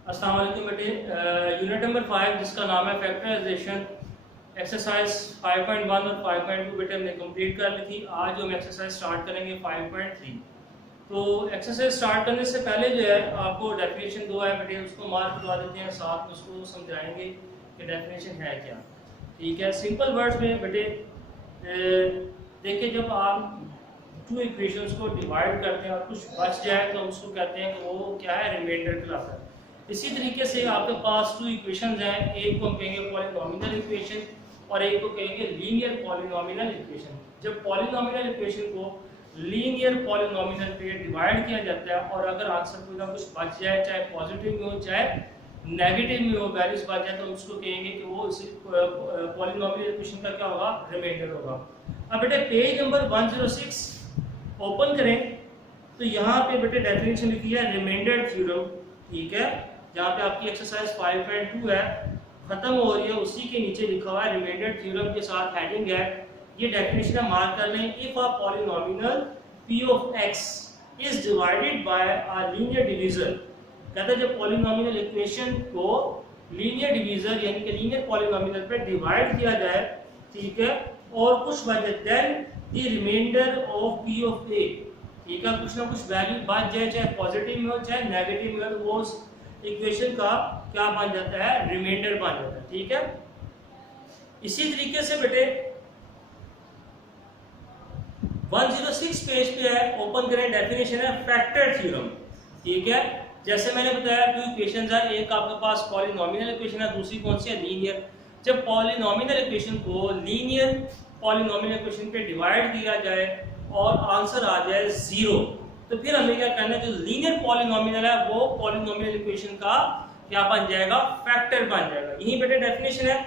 अस्सलाम वालेकुम बेटे। यूनिट नंबर 5 जिसका नाम है फैक्टराइजेशन, एक्सरसाइज 5.1 और 5.2 बेटे हमने कंप्लीट कर ली थी। आज हम एक्सरसाइज स्टार्ट करेंगे 5.3। तो एक्सरसाइज स्टार्ट करने से पहले जो है आपको डेफिनेशन दो है बेटे, उसको मार्क करवा देते हैं, साथ में उसको समझाएंगे कि डेफिनेशन है क्या। ठीक है, सिंपल वर्ड्स में बेटे देखिए, जब आप टू इक्वेशंस को डिवाइड करते हैं और कुछ बच जाए तो हम उसको कहते हैं कि वो क्या है, रिमाइंडर कहलाता है। इसी तरीके से आपके पास टू इक्वेशंस हैं, एक को हम कहेंगे पॉलिनॉमियल इक्वेशन और एक को कहेंगे लीनियर पॉलिनॉमियल इक्वेशन। जब पॉलिनॉमियल इक्वेशन को लीनियर पॉलिनॉमियल पे डिवाइड किया जाता है और अगर आंसर कोई ना कुछ बच जाए, चाहे पॉजिटिव में हो चाहे नेगेटिव में हो, वैल्यूज बच जाए, तो हम उसको कहेंगे कि वो इसी पॉलिनॉमियल इक्वेशन का क्या होगा, रिमाइंडर होगा। अब बेटे पेज नंबर 106 ओपन करें तो यहाँ पे बेटे डेफिनेशन लिखी है रिमाइंडर थ्योरम। ठीक है, जहाँ पे आपकी एक्सरसाइज 5.2 है खत्म हो रही है, उसी के नीचे लिखा हुआ है रिमाइंडर थ्योरम के साथ हेडिंग है। ये डेफिनेशन है, मार्क कर लें। If a polynomial p of x is divided by a linear divisor, कहता है जब पॉलिनॉमियल इक्वेशन को लीनियर डिवीजर यानी कि लीनियर पॉलिनॉमियल पे डिवाइड किया जाए, ठीक है, और कुछ बच जाए, then the remainder of p of a, ठीक है, कुछ ना कुछ वैल्यू बच जाए, चाहे पॉजिटिव में हो चाहे नेगेटिव में हो, तो वो इक्वेशन का क्या बन जाता है, रिमाइंडर बन जाता है। ठीक है, इसी तरीके से बेटे 106 पेज पे है, ओपन करें, डेफिनेशन है फैक्टर थ्योरम। ठीक है, जैसे मैंने बताया टू इक्वेशंस है, एक आपके पास पॉलिनॉमियल इक्वेशन है, दूसरी कौन सी है, लीनियर। जब पॉलिनॉमियल इक्वेशन को लीनियर पॉलिनॉमियल इक्वेशन पे डिवाइड किया जाए और आंसर आ जाए 0, तो फिर हमें क्या करना है, जो लीनियर पॉलिनॉमियल है वो पॉलिनॉमियल इक्वेशन का क्या बन जाएगा, फैक्टर बन जाएगा। यही बेटे डेफिनेशन है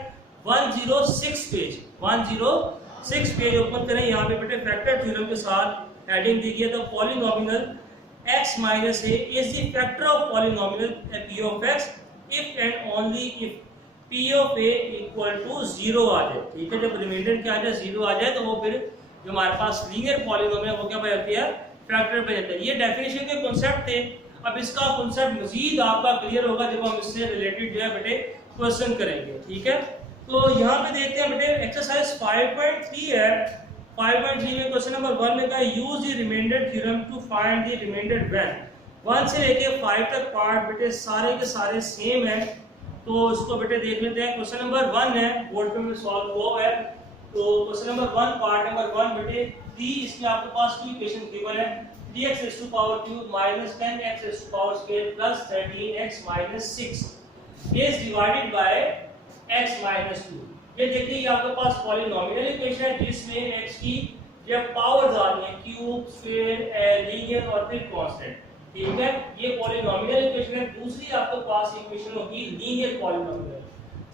106 पेज 106 पेज ओपन करें। यहाँ पे बेटे फैक्टर थ्योरम के साथ हेडिंग दी गई है, तो polynomial x minus a is the factor of polynomial p of x if and only if p of a equal to 0 आ जाए। ठीक है, जब रिमाइंडर क्या आ जाए, 0 आ जाए, तो वो फिर जो हमारे पास लीनियर पॉलिनॉमियल वो क्या बन जाती है, फैक्टर बन जाता है। ये डेफिनेशन के कॉन्सेप्ट थे। अब इसका कॉन्सेप्ट मजीद आपका क्लियर होगा जब हम इससे रिलेटेड जो है बेटे क्वेश्चन करेंगे। ठीक है, तो यहाँ पे देखते हैं बेटे एक्सरसाइज 5.3 है। 5.3 में क्वेश्चन नंबर 1 में कहा use the remainder theorem to find the remainder when 1 से लेके 5 तक पार्ट बेटे सारे के सारे सेम है, तो इसको बेटे देख लेते हैं। क्वेश्चन नंबर 1 है, बोर्ड पे में सॉल्व हुआ है। तो क्वेश्चन नंबर 1 पार्ट नंबर 1 बेटे 3, इसमें आपके पास टू इक्वेशन गिवन है, 3x raised to power cube minus 10x raised to power square plus 13x minus 6 is divided by x minus 2। ये देखिए, ये आपके पास पॉलिनॉमियल इक्वेशन है जिसमें x की जब पावर्स आ रही हैं, क्यूब, स्क्वायर, लीनियर और फिर कांस्टेंट। ठीक है, ये पॉलिनॉमियल इक्वेशन है। दूसरी आपके पास इक्वेशन होगी लीनियर पॉलिनॉमियल।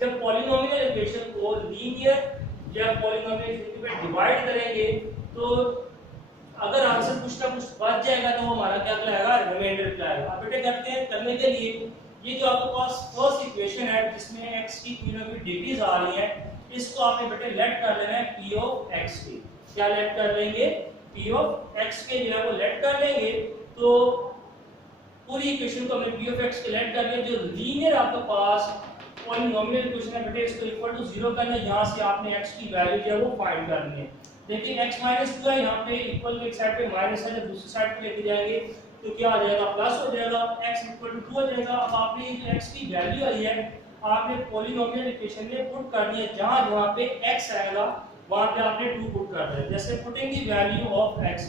जब पॉलिनॉमियल इक्वेशन को लीनियर या पॉलिनॉमियल इक्वेशन पे डिवाइड करेंगे तो अगर आंसर कुछ ना कुछ बच जाएगा तो वो हमारा क्या कहलाएगा, रिमाइंडर कहलाएगा। अब बेटे करते हैं, करने के लिए ये जो आपके पास फर्स्ट इक्वेशन है जिसमें x की डिग्रीज आ रही है, इसको आपने बेटे लेट कर लेना है p ऑफ x के। क्या लेट कर लेंगे, p ऑफ x के जो है वो लेट कर लेंगे। तो पूरी इक्वेशन को हमने p ऑफ x के लेट कर लिया। जो लीनियर आपके पास पॉलिनॉमियल इक्वेशन है बेटे, इसको इक्वल टू 0 करना है। यहां से आपने x की वैल्यू जो है वो फाइंड करनी है। देखिए x माइनस 2 है, यहाँ पे इक्वल एक साइड पे माइनस है, जब दूसरी साइड पे लेके जाएंगे तो क्या आ जाएगा, प्लस हो जाएगा, x इक्वल टू 2 हो जाएगा। अब आपने जो x की वैल्यू आई है आपने पॉलिनॉमियल इक्वेशन में पुट करनी है, जहां जहां पे x आएगा वहां पे आपने 2 पुट कर देना है। जैसे putting the value of x,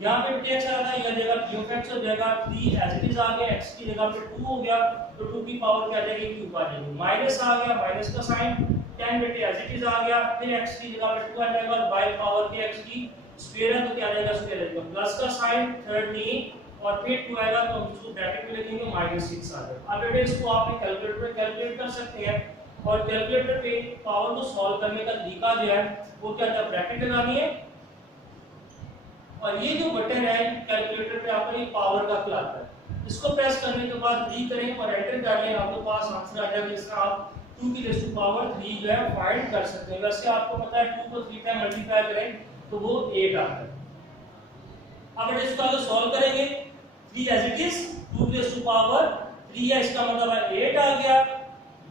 यहां पे x आ रहा है, यह जगह p ऑफ x हो जाएगा, 3 एज इट इज आ गया, x की जगह पे 2 हो गया, तो 2 की पावर क्या आ जाएगी, क्यूब आ जाएगी। माइनस आ गया, माइनस का साइन, 10 बेटे एज इट इज आ गया, फिर x की जगह पे 2 आ जाएगा, बाय पावर के x की स्क्वायर है तो क्या आ जाएगा, स्क्वायर आ जाएगा, प्लस का साइन 13 और फिर 2 आएगा तो हम इसको ब्रैकेट में लिखेंगे -6 आ जाएगा। अब बेटे इसको आपने कैलकुलेटर पे कैलकुलेट कर सकते हैं और कैलकुलेटर पे पावर को सॉल्व करने का तरीका जो है वो क्या है, ब्रैकेट लगानी है और ये जो बटन है कैलकुलेटर पे आपको ये पावर का कहलाता है। इसको प्रेस करने के बाद 3 करें और एंटर कर लें, आपके पास आंसर आ जाएगा। इसका आप 2 की रेज़ टू पावर 3 जो है फाइंड कर सकते हैं। वैसे आपको पता है 2 को 3 टाइम मल्टीप्लाई करें तो वो 8 आता है। अब इसको आगे सॉल्व करेंगे, 3 एज इट इज, 2 की रेज़ टू पावर 3 है इसका मतलब 8 आ गया,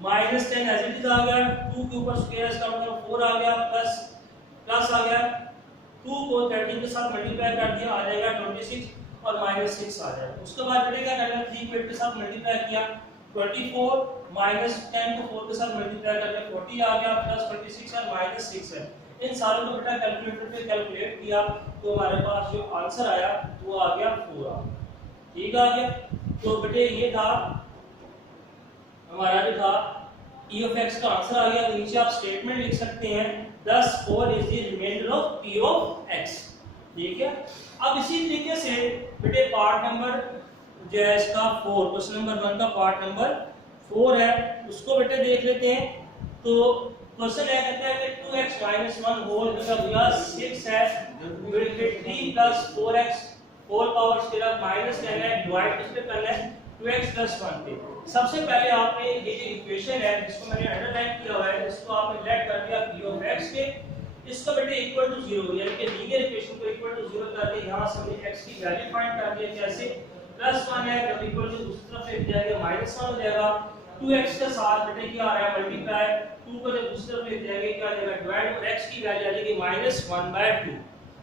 माइनस 10 एज इट इज आ गया, 2 के ऊपर स्क्वायर इसका मतलब 4 आ गया, प्लस आ गया, 2 को 13 के साथ मल्टीप्लाई कर दिया आ जाएगा 26 और माइनस 6 आ जाएगा। उसके बाद बेटे क्या करना है, 3 को 8 के साथ मल्टीप्लाई किया 24 माइनस 10 को 4 के साथ मल्टीप्लाई करके 40 आ गया, प्लस 26 और माइनस 6 है। इन सारों को बेटा कैलकुलेटर पे कैलकुलेट किया तो हमारे पास जो आंसर आया वो आ गया 4। ठीक आ गया। तो बेटे ये था हमारा जो था e of x का आंसर आ गया। तो नीचे आप स्टेटमेंट लिख सकते हैं 10 4 is the remainder of p of x। ठीक है। अब इसी तरीके से बेटे पार्ट नंबर जो है इसका 4, क्वेश्चन नंबर 1 का पार्ट नंबर 4 है, उसको बेटे देख लेते हैं। तो क्वेश्चन है कहता है कि 2x 1 होल का दिया 6 है, फिर 3 4x whole power square minus 10 है, डिवाइड किस पे करना है 2x 1 पे। सबसे पहले आपने ये जो इक्वेशन है जिसको मैंने अंडरलाइन किया हुआ है इसको आपने लेट कर दिया p of x के, इसको बेटे इक्वल टू 0 यानी कि लीनियर इक्वेशन को इक्वल टू 0 करके यहां से हमने x की वैल्यू फाइंड कर दिया। कैसे, +1 है जब इक्वल टू दूसरी तरफ ले जाएंगे -1 हो जाएगा, 2x के साथ बेटे क्या आ रहा है मल्टीप्लाई, 2 को जब दूसरी तरफ ले जाएंगे क्या आ जाएगा डिवाइड, और x की वैल्यू आ जाएगी -1/2।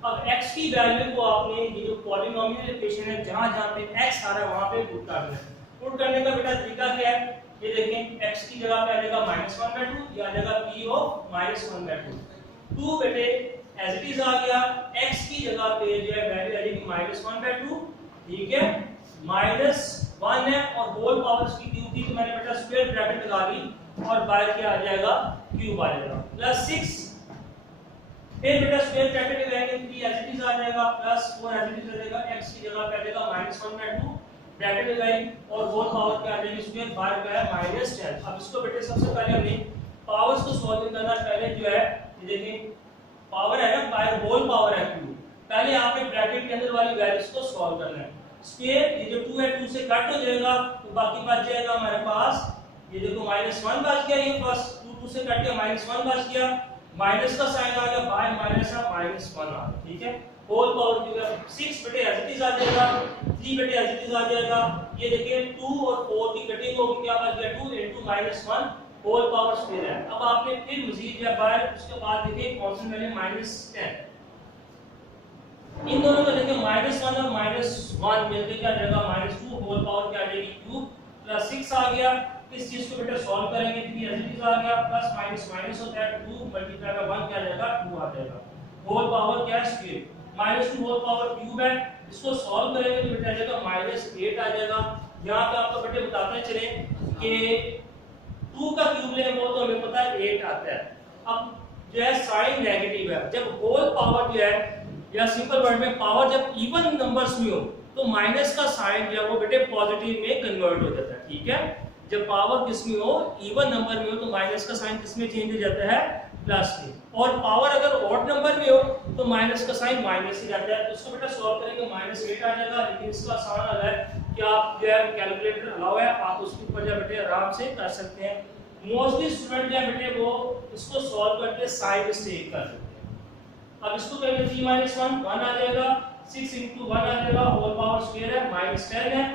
अब x की वैल्यू को आपने ये जो पॉलिनोमियल इक्वेशन है जहां-जहां पे x आ रहा है वहां पे पुट करना है। पुट करने का बेटा तरीका क्या है, ये देखें x की जगह पे आ जाएगा -1/2, ये आ जाएगा p of -1/2। 2 बेटे एज इट इज आ गया, x की जगह पे जो है वैल्यू आ जाएगी -1/2। ठीक है, -1 है और होल पावर की क्यूब थी तो मैंने बेटा स्क्वायर ब्रैकेट लगा ली और बाहर क्या आ जाएगा क्यूब आ जाएगा, +6 फिर बेटा स्क्वायर ब्रैकेट लगाएंगे 3 एज इट इज आ जाएगा, +4 एज इट इज आ जाएगा, x की जगह पे आ जाएगा -1/2 ब्रैकेट लगाई और होल पावर क्या आ जाएगी स्क्वायर बाहर का है -10। अब इसको बेटे सबसे पहले हमने पावर्स को सॉल्व करना, पहले जो है ये देखें पावर है ना, बाहर होल पावर है क्यूब, पहले आपने ब्रैकेट के अंदर वाली वैल्यूज को सॉल्व करना है। स्क्वायर ये जो 2 है 2 से कट हो जाएगा तो बाकी बच जाएगा हमारे पास, ये देखो -1 बच गया, ये फर्स्ट 2 से कट गया -1 बच गया, माइनस का साइन आ गया, बाय माइनस का -1 आ गया। ठीक है, होल पावर जो है 6 बेटे एज इट इज आ जाएगा, 3 बेटे एज इट इज आ जाएगा, ये देखिए 2 और 4 की कटिंग होगी, क्या बच गया 2 * -1 होल पावर स्क्वायर है। अब आपने फिर मजीद या बाहर उसके बाद देखिए कांस्टेंट वैल्यू -10, इन दोनों को देखिए -1 और -1 मिलके क्या आ जाएगा -2 होल पावर क्या आ जाएगी क्यूब, +6 आ गया। इस चीज को बेटा सॉल्व करेंगे 3 एज इट इज आ गया, प्लस माइनस माइनस होता है 2 मल्टीप्लाई का 1 क्या आ जाएगा 2 आ जाएगा, होल पावर क्या है स्क्वायर, -2 होल पावर क्यूब है, इसको सॉल्व करेंगे तो बेटा आ जाएगा -8 आ जाएगा। यहां पे आपको बेटे बताते चले कि 2 का क्यूब ले वो तो हमें पता है 8 आता है। अब जो है साइन नेगेटिव है, जब होल पावर जो है या सिंपल वर्ड में पावर जब इवन नंबर्स में हो तो माइनस का साइन जो है वो बेटे पॉजिटिव में कन्वर्ट हो जाता है। ठीक है, जब पावर किस में हो इवन नंबर में हो तो माइनस का साइन किस में चेंज हो जाता है प्लस में, और पावर अगर ऑड नंबर में हो तो माइनस का साइन माइनस ही रहता है। तो इसको बेटा सॉल्व करेंगे -8 आ जाएगा, लेकिन इसका आसान हल है कि आप जो है कैलकुलेटर अलाउ है आप उसके ऊपर जो बेटे आराम से कर सकते हैं। मोस्टली स्टूडेंट जो बेटे वो इसको सॉल्व करके साइड मिस्टेक कर देते हैं। अब इसको करेंगे 3 - 1 आ जाएगा, 6 * 1 आ जाएगा, होल पावर स्क्वायर है -10 है।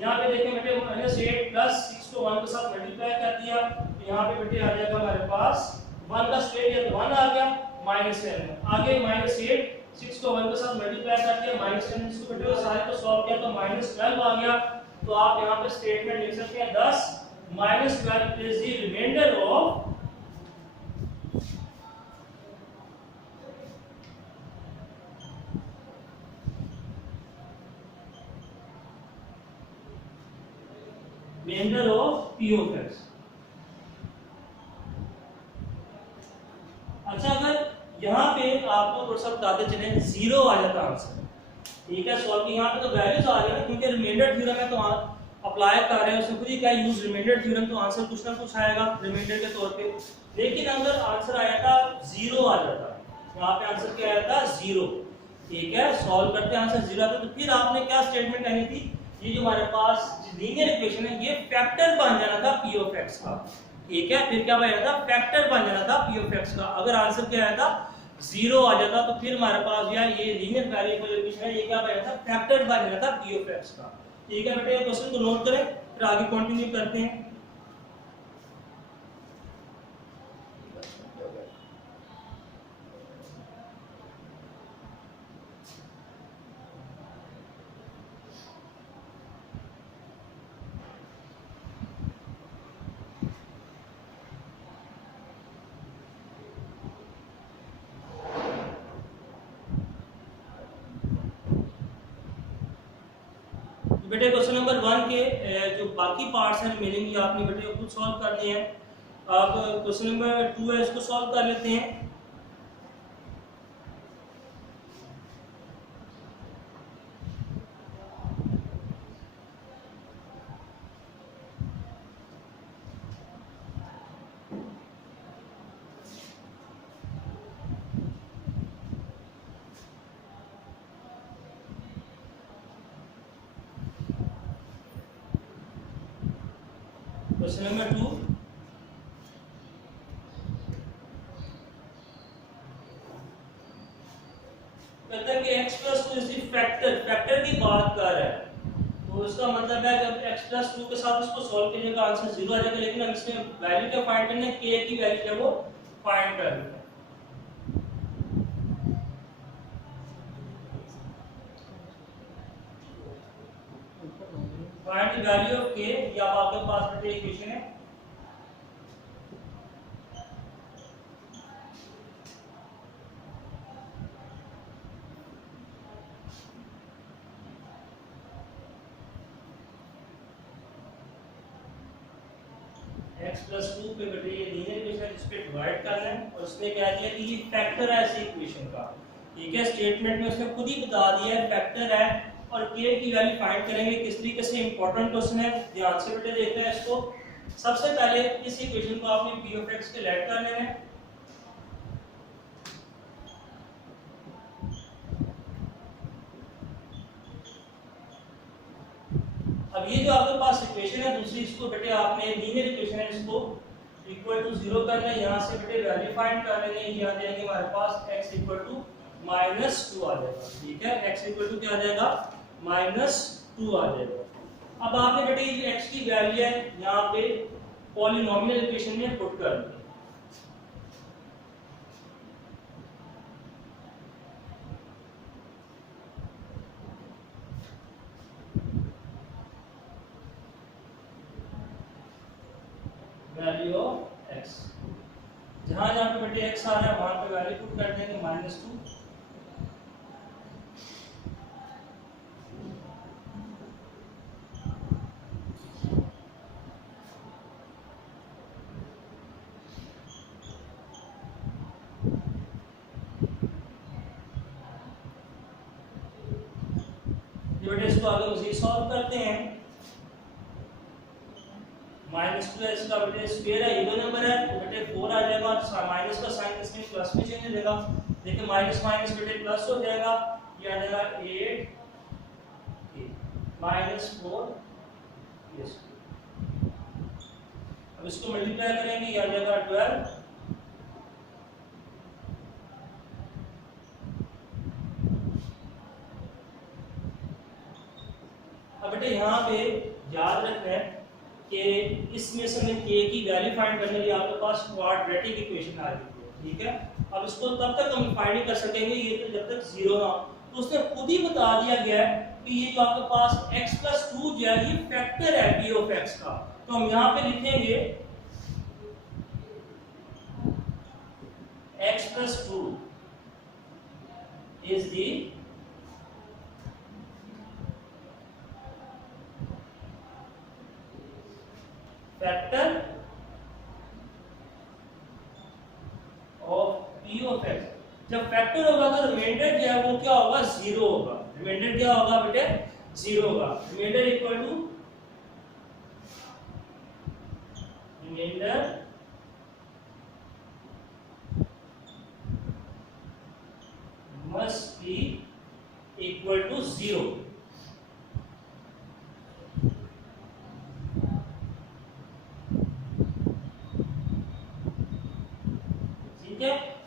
यहाँ पे देखें बेटे -8 प्लस 6 को 1 के साथ मल्टीप्लाई कर दिया तो यहाँ पे बेटे आ जाएगा हमारे पास 1 का स्क्वायर या तो 1 आ गया, -10 है आगे -8 6 को 1 के साथ मल्टीप्लाई कर दिया -10, इसको बेटे सारे को सॉल्व किया तो -12 आ गया। तो आप यहाँ पे स्टेटमेंट लिख सकते हैं 10 - 12 is the remainder of remainder of p of x। अच्छा, अगर यहाँ पे आपको थोड़ा सा बताते चले 0 आ जाता आंसर, ठीक है, सॉल्व की यहाँ पे तो वैल्यूज आ रही है क्योंकि रिमाइंडर थ्योरम है तो अप्लाई कर रहे हैं उसमें खुद ही क्या यूज रिमाइंडर थ्योरम, तो आंसर कुछ ना कुछ आएगा रिमाइंडर के तौर पे। लेकिन अगर आंसर आया था 0 आ जाता, यहाँ पे आंसर क्या आया था 0, ठीक है, सॉल्व करते आंसर 0 आता तो फिर आपने क्या स्टेटमेंट कहनी थी, ये जो हमारे पास लीनियर इक्वेशन है ये फैक्टर बन जाना था p of x का। ठीक है, फिर क्या बन था फैक्टर बन जाना था p of x का। अगर आंसर क्या आया था 0 आ जाता तो फिर हमारे पास यार ये लीनियर वेरिएबल इक्वेशन है ये क्या बन जाता फैक्टर बन जाना था p of x का। ठीक है बेटे, क्वेश्चन को नोट करें। फिर आगे कंटिन्यू करते हैं। बेटे क्वेश्चन नंबर 1 के जो बाकी पार्ट्स हैं रिमेनिंग, ये आपने बेटे खुद सॉल्व करने हैं। आप क्वेश्चन नंबर 2 है, इसको सॉल्व कर लेते हैं। क्वेश्चन नंबर 2, कहता है कि x प्लस 2 इज फैक्टर की बात कर रहा है, तो इसका मतलब है जब x प्लस 2 के साथ इसको सॉल्व कीजिएगा आंसर 0 आ जाएगा, लेकिन हम इसमें वैल्यू क्या फाइंड करना है, k की वैल्यू है वो फाइंड करनी है। Find the value of k, या आपके पास बेटे इक्वेशन है। x प्लस 2 पे बेटे ये लीनियर इक्वेशन है, जिसपे डिवाइड करना है, और उसने क्या दिया कि ये फैक्टर है ऐसी इक्वेशन का। ठीक है, स्टेटमेंट में उसने खुद ही बता दिया है फैक्टर है, और k की वैल्यू फाइंड करेंगे किस तरीके से। इंपॉर्टेंट क्वेश्चन है, ध्यान से बेटे देखते हैं इसको। सबसे पहले इस इक्वेशन को आपने p ऑफ x के लेट कर लेना है। अब ये जो आपके पास इक्वेशन है दूसरी, इसको बेटे आपने लीनियर इक्वेशन है, इसको इक्वल टू 0 करना है। यहाँ से बेटे वैल्यू फाइंड कर लेंगे, ये आ जाएंगे हमारे पास x इक्वल टू -2 आ जाएगा। ठीक है, x इक्वल टू क्या आ जाएगा, -2 आ जाएगा। अब आपने बेटे ये x की वैल्यू है यहाँ पे पॉलिनोमियल इक्वेशन में पुट कर दी। वैल्यू ऑफ x, जहां जहां पे बेटे x आ रहा है वहां पे वैल्यू पुट कर देंगे -2। बेटे इसको आगे मजीद सॉल्व करते हैं। -2 इसका बेटे स्क्वायर है, इवन नंबर है, तो बेटे 4 आ जाएगा। माइनस का साइन इसमें प्लस में चेंज हो जाएगा, देखिए माइनस माइनस बेटे प्लस हो जाएगा, ये आ जाएगा 8 -4 यस। अब इसको मल्टीप्लाई करेंगे, ये आ जाएगा 12। अब बेटे यहाँ पे याद रखना है कि इसमें से हमें k की वैल्यू फाइंड करने के लिए आपके पास क्वाड्रेटिक इक्वेशन आ रही है। ठीक है, अब इसको तब तक हम फाइंड नहीं कर सकेंगे ये तो जब तक 0 ना, तो उसने खुद ही बता दिया गया है कि ये जो आपके पास x प्लस 2 जो है ये फैक्टर है p ऑफ x का। तो हम यहाँ पे लिखेंगे x plus 2 is the factor of p of x। जब फैक्टर होगा तो रिमाइंडर जो है वो क्या होगा, 0 होगा। रिमाइंडर क्या होगा बेटे, 0 होगा। Remainder equal to remainder must be equal to 0।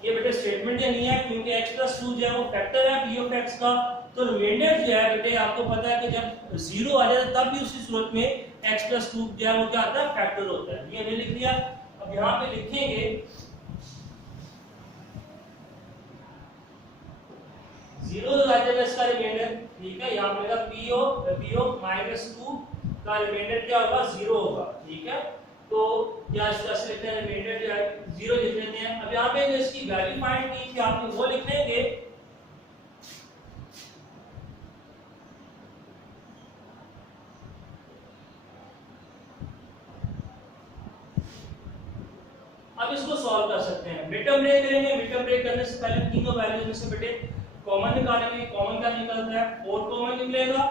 ये बेटे स्टेटमेंट या नहीं है, क्योंकि x प्लस 2 जो है वो फैक्टर है p ऑफ x का। तो रिमाइंडर जो है बेटे आपको पता है कि जब जब 0 आ जाए तब भी उसी सूरत में x प्लस 2 जो है वो क्या आता है, फैक्टर होता है। ये हमने लिख दिया। अब यहाँ पे लिखेंगे 0 आ जाएगा इसका रिमाइंडर, ठीक है। यहाँ मिलेगा p ऑफ -2 का रिमाइंडर क्या होगा, 0 होगा, ठीक है। तो या इस तरह से लिखते हैं, रिमाइंडर जो है 0 लिख लेते हैं। अब यहाँ पे जो इसकी वैल्यू फाइंड की थी आपने वो लिख लेंगे। अब इसको सॉल्व कर सकते हैं, मिड टर्म ब्रेक करेंगे। मिड टर्म ब्रेक करने से पहले तीनों वैल्यूज में से बेटे कॉमन निकालेंगे। कॉमन क्या निकलता है, 4 कॉमन निकलेगा,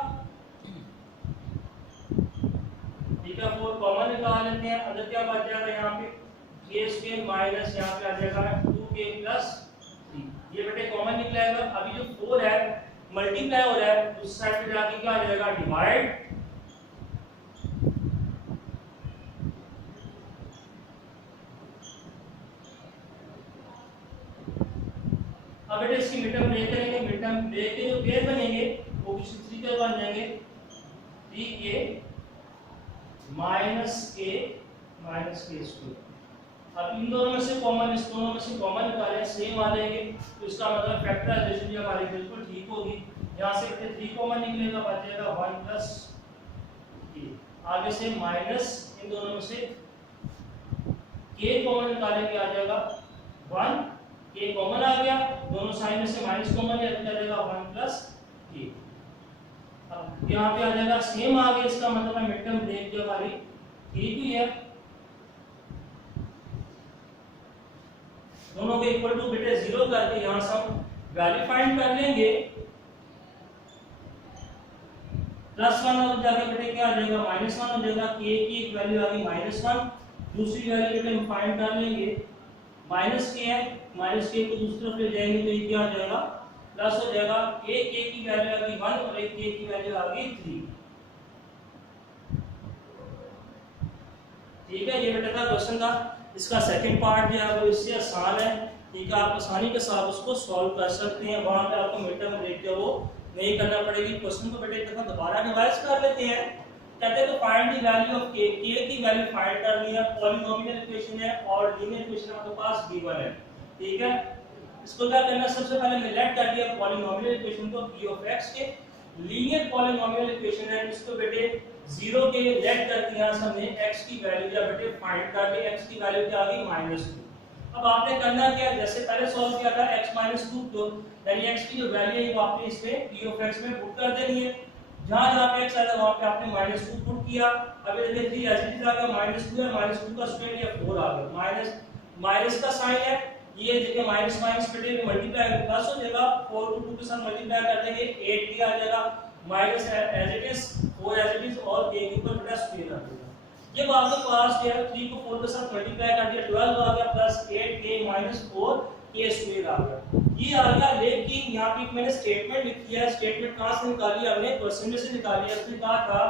ठीक है। 4 कॉमन निकाल लेते हैं। अंदर क्या बच जाएगा, यहाँ पे k² माइनस यहाँ पे आ जाएगा 2k प्लस 3। ये बेटे कॉमन निकलेगा। अभी जो 4 है मल्टीप्लाई हो रहा है, उस साइड पे जाके क्या आ जाएगा, डिवाइड। अब बेटे इसकी मिड टर्म ब्रेक करेंगे। मिड टर्म ब्रेक के जो पेयर बनेंगे वो भी 3 के बन जाएंगे, 3k माइनस k²। अब इन दोनों में से कॉमन, इस दोनों में से कॉमन निकालें, सेम आ जाएंगे, तो इसका मतलब फैक्टराइजेशन भी हमारी बिल्कुल ठीक होगी। यहाँ से बेटे 3 कॉमन निकलेगा, बच जाएगा 1 प्लस k। आगे से माइनस, इन दोनों में से k कॉमन निकालेंगे, आ जाएगा 1, k कॉमन आ गया, दोनों साइड में से माइनस कॉमन है, तो जाएगा 1 प्लस k। अब यहाँ पे आ जाएगा सेम आ गया, इसका मतलब है मिड टर्म ब्रेक जो हमारी ठीक हुई है। दोनों के इक्वल टू बेटे 0 करके यहाँ से हम वैल्यू फाइंड कर लेंगे। +1 हो जाएगा बेटे, क्या आ जाएगा, -1 हो जाएगा। k की एक वैल्यू आ गई -1, दूसरी वैल्यू बेटे हम फाइंड कर लेंगे, -k है, -k को दूसरी तरफ ले जाएंगे तो ये क्या आ जाएगा, प्लस हो जाएगा। एक k की वैल्यू आ गई 1 और एक k की वैल्यू आ गई 3, ठीक है। ये बेटा का क्वेश्चन था। इसका सेकंड पार्ट जो है वो इससे आसान है, ठीक है। आप आसानी के साथ उसको सॉल्व कर सकते हैं, वहां पे आपको मिड टर्म ब्रेक जो वो नहीं करना पड़ेगी। क्वेश्चन को बेटे एक दफा दोबारा रिवाइज कर लेते हैं। कहते हैं तो find the value of k, k की वैल्यू फाइंड करनी है। पॉलीनोमियल इक्वेशन है और लीनियर इक्वेशन आपके पास गिवन है, ठीक है। इसको क्या करना, सबसे पहले हमने लेट कर दिया पॉलीनोमियल इक्वेशन को p ऑफ x के। लीनियर पॉलीनोमियल इक्वेशन है, इसको बेटे 0 के लेट करके यहां से हमने x की वैल्यू या बेटे फाइंड कर ली। x की वैल्यू क्या आ गई, -2। अब आपने करना क्या, जैसे पहले सॉल्व किया था x -2, तो यानी x की जो वैल्यू है वो आपने इसमें p ऑफ x में पुट कर देनी है। जहां जहां पे x आया वहां पे आपने -2 पुट किया। अब ये देखिए 3 एज इट इज आ गया, -2 है, -2 का स्क्वायर या 4 आ गया, माइनस का साइन है, ये देखिए माइनस माइनस बेटे मल्टीप्लाई करके प्लस हो जाएगा। 4 को 2 के साथ मल्टीप्लाई कर देंगे, 8 आ जाएगा, minus as it is 4 as it is और k के ऊपर बेटा स्क्वायर आ जाएगा। जब आपके पास जो है 3 को 4 के साथ मल्टीप्लाई कर दिया, 12 आ गया plus 8k minus 4 k square आ गया, ये आ गया। लेकिन यहाँ पे मैंने स्टेटमेंट लिखी है, स्टेटमेंट कहाँ से निकाली हमने, क्वेश्चन में से निकाली है। उसने कहा था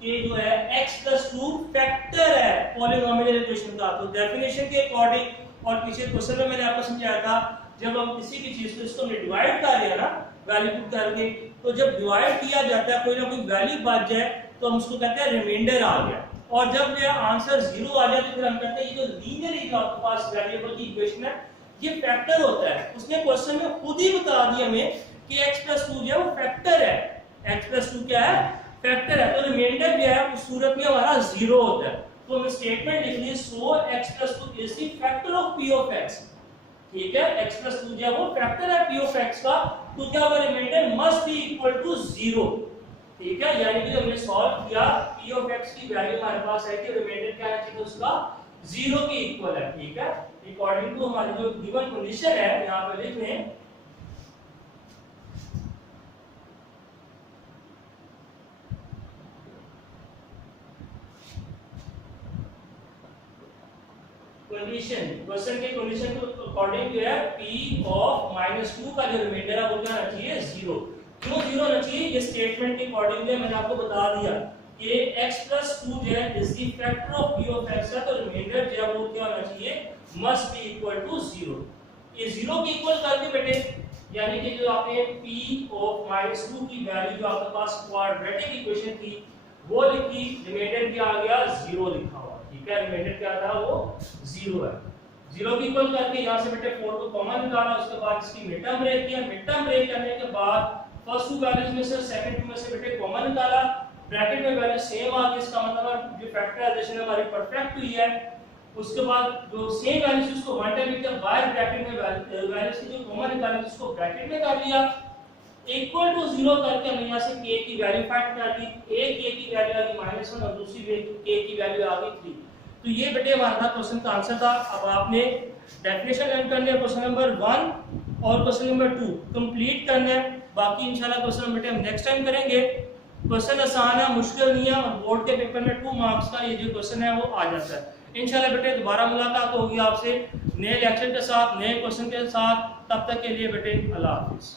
कि जो है x+2 फैक्टर है पॉलीनोमियल इक्वेशन का। तो डेफिनेशन के अकॉर्डिंग और पीछे क्वेश्चन में मैंने आपको समझाया था, जब हम किसी भी चीज को इसको डिवाइड कर रहे हैं ना वैल्यू पुट करके, तो जब डिवाइड किया जाता है कोई ना कोई वैल्यू बच जाए तो हम उसको कहते हैं रिमाइंडर आ गया। और जब ये आंसर 0 आ जाए तो फिर हम कहते हैं ये जो लीनियर जो आपके पास वेरिएबल की इक्वेशन है ये फैक्टर होता है। उसने क्वेश्चन में खुद ही बता दिया हमें कि x+2 जो है वो फैक्टर है। x+2 क्या है, फैक्टर है। तो रिमाइंडर जो है उस सूरत में हमारा 0 होता है। तो हम स्टेटमेंट लिख ली, सो x+2 is the factor of p of x, ठीक है। x+2 जो है वो फैक्टर है p ऑफ x का, तो क्या होगा, remainder must be equal to 0, ठीक है। यानी कि जब हमने सॉल्व किया p ऑफ x की वैल्यू हमारे पास है कि रिमाइंडर क्या है, तो उसका 0 के इक्वल है, ठीक है। अकॉर्डिंग टू हमारी जो गिवन कंडीशन है यहां पे लिख लें, कंडीशन, क्वेश्चन के कंडीशन के अकॉर्डिंग जो है p ऑफ -2 का जो रिमाइंडर है वो क्या होना चाहिए, 0। क्यों 0 होना चाहिए, ये स्टेटमेंट के अकॉर्डिंग जो मैंने आपको बता दिया कि x+2 जो है is the factor of p of x है, तो रिमाइंडर जो है वो क्या होना चाहिए, मस्ट बी इक्वल टू 0। ये 0 के इक्वल करके बेटे यानी कि जो आपने p ऑफ -2 की वैल्यू जो आपके पास क्वाड्रेटिक इक्वेशन थी वो लिखी, रिमाइंडर क्या आ गया 0 लिखा हुआ, ठीक है, रिमाइंडर क्या था वो 0 है। 0 की इक्वल करके यहां से बेटे 4 को कॉमन निकाला, उसके बाद इसकी मिड टर्म ब्रेक किया, मिड टर्म ब्रेक करने के बाद फर्स्ट टू वैल्यूज में से सेकंड टू में से बेटे कॉमन निकाला, ब्रैकेट में वैल्यू सेम आ गई, इसका मतलब जो फैक्टराइजेशन हमारी परफेक्ट हुई है। उसके बाद जो सेम वैल्यूज उसको वन टाइम लिखा, बाहर ब्रैकेट में वैल्यूज की जो कॉमन निकाली उसको ब्रैकेट में कर लिया, इक्वल टू 0 करके हमने यहां से k की वैल्यू फाइंड कर दी। एक k की वैल्यू आ गई -1 और दूसरी k की वैल्यू आ गई 3। तो ये बेटे हमारा क्वेश्चन का आंसर था। अब आपने डेफिनेशन लर्न कर लिया क्वेश्चन नंबर 1 और क्वेश्चन नंबर 2 कंप्लीट करना है, बाकी इंशाल्लाह क्वेश्चन बेटे हम नेक्स्ट टाइम करेंगे। क्वेश्चन आसान है, मुश्किल नहीं है, और बोर्ड के पेपर में 2 मार्क्स का ये जो क्वेश्चन है वो आ जाता है। इंशाल्लाह बेटे दोबारा मुलाकात होगी आपसे नए लेक्चर के साथ, नए क्वेश्चन के साथ। तब तक के लिए बेटे अल्लाह हाफिज़।